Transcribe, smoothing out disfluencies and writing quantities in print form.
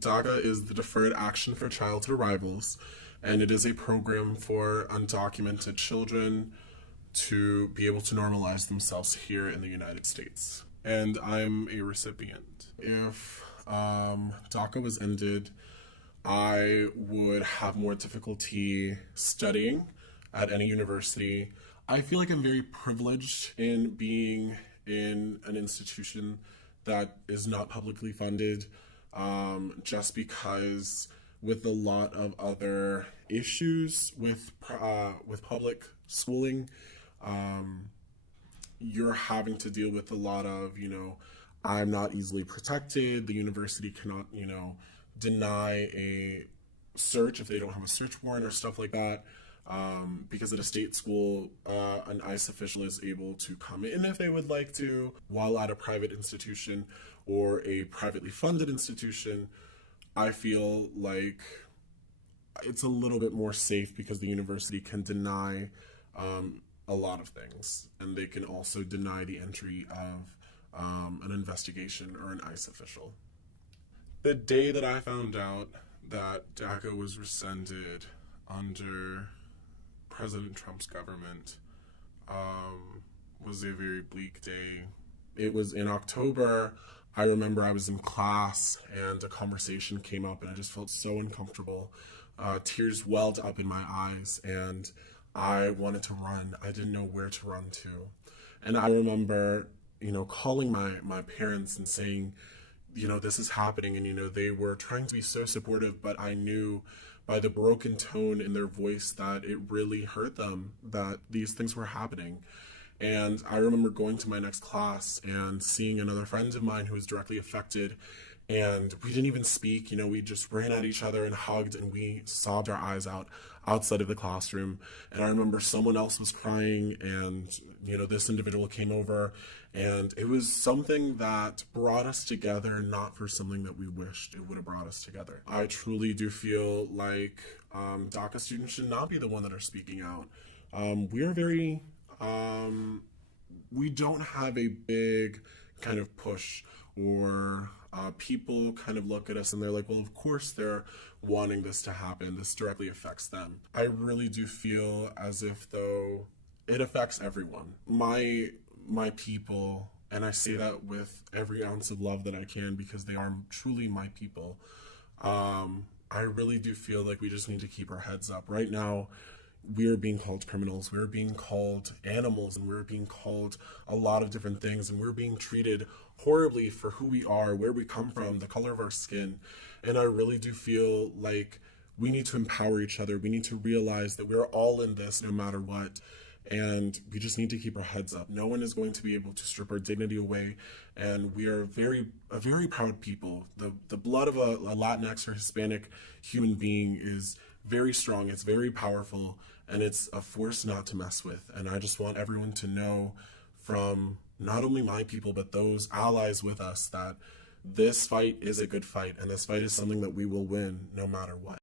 DACA is the Deferred Action for Childhood Arrivals, and it is a program for undocumented children to be able to normalize themselves here in the United States. And I'm a recipient. If DACA was ended, I would have more difficulty studying at any university. I feel like I'm very privileged in being in an institution that is not publicly funded, just because with a lot of other issues with public schooling, you're having to deal with a lot of, I'm not easily protected. The university cannot, deny a search if they don't have a search warrant or stuff like that. Because at a state school, an ICE official is able to come in if they would like to, while at a private institution or a privately funded institution, I feel like it's a little bit more safe because the university can deny a lot of things, and they can also deny the entry of an investigation or an ICE official. The day that I found out that DACA was rescinded under President Trump's government was a very bleak day. It was in October. I remember I was in class and a conversation came up and I just felt so uncomfortable. Tears welled up in my eyes and I wanted to run. I didn't know where to run to. And I remember, calling my parents and saying, this is happening. And, they were trying to be so supportive, but I knew by the broken tone in their voice that it really hurt them that these things were happening. And I remember going to my next class and seeing another friend of mine who was directly affected, and we didn't even speak. We just ran at each other and hugged, and we sobbed our eyes out outside of the classroom. And I remember someone else was crying, and this individual came over, and it was something that brought us together, not for something that we wished it would have brought us together. I truly do feel like DACA students should not be the one that are speaking out. We are very we don't have a big kind of push, or people kind of look at us and they're like, well, of course they're wanting this to happen. This directly affects them. I really do feel as if though it affects everyone. My people, and I say that with every ounce of love that I can because they are truly my people. I really do feel like we just need to keep our heads up. Right now, we're being called criminals, we're being called animals, and we're being called a lot of different things, and we're being treated horribly for who we are, where we come from, the color of our skin. And I really do feel like we need to empower each other. We need to realize that we're all in this no matter what. And we just need to keep our heads up. No one is going to be able to strip our dignity away. And we are a very proud people. The blood of a Latinx or Hispanic human being is very strong. It's very powerful. And it's a force not to mess with. And I just want everyone to know, from not only my people, but those allies with us, that this fight is a good fight. And this fight is something that we will win no matter what.